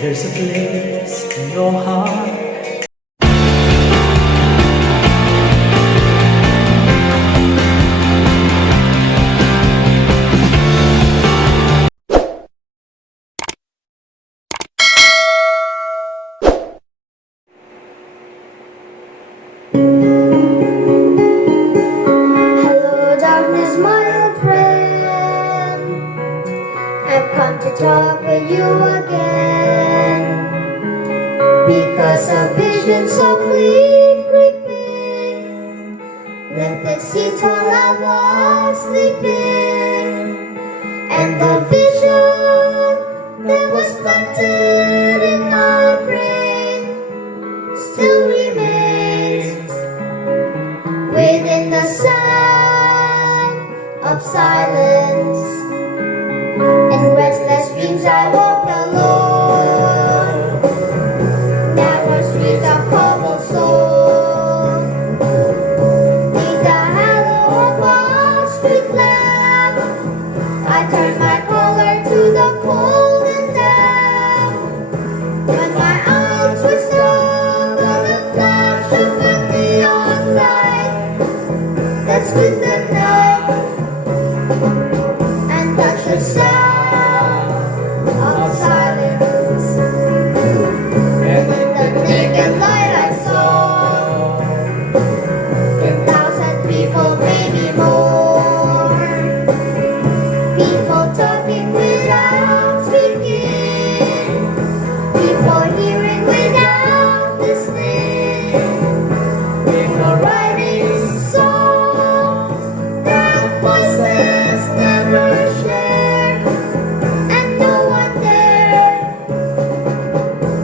There's a place in your heart. Hello, darkness, my old friend. I've come to talk with you again, because a vision softly creeping left the seats while I was sleeping, and the vision that was planted in my brain still remains within the sound of silence. In restless dreams I walk alone, narrow streets of cobblestone, neath the halo of a street lamp, I turn my collar to the cold and damp. When my eyes were struck by the flash of a neon light that split the night and touched the sound of silence. And in the naked light I saw 10,000 people, maybe more. People talking without speaking, people hearing without listening, people writing songs that voices never shared, and no one dared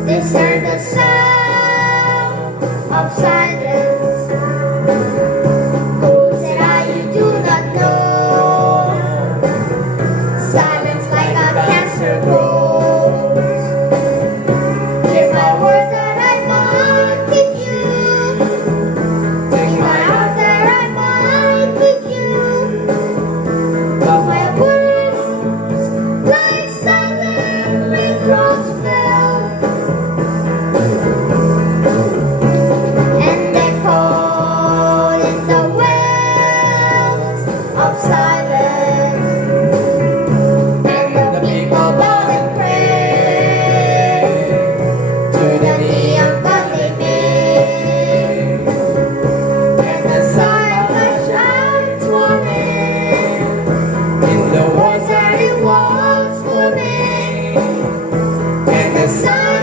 discern the sound of silence. Who said I you do not know? Silence like a cancer grows. Hear my words that I might teach you. Take my heart that I might teach you. But my words like silent raindrops fell and echoed in the wells of silence. And the people bowed and prayed to the neon god they made, and the silent shines warming in the words that it was for me, and the silence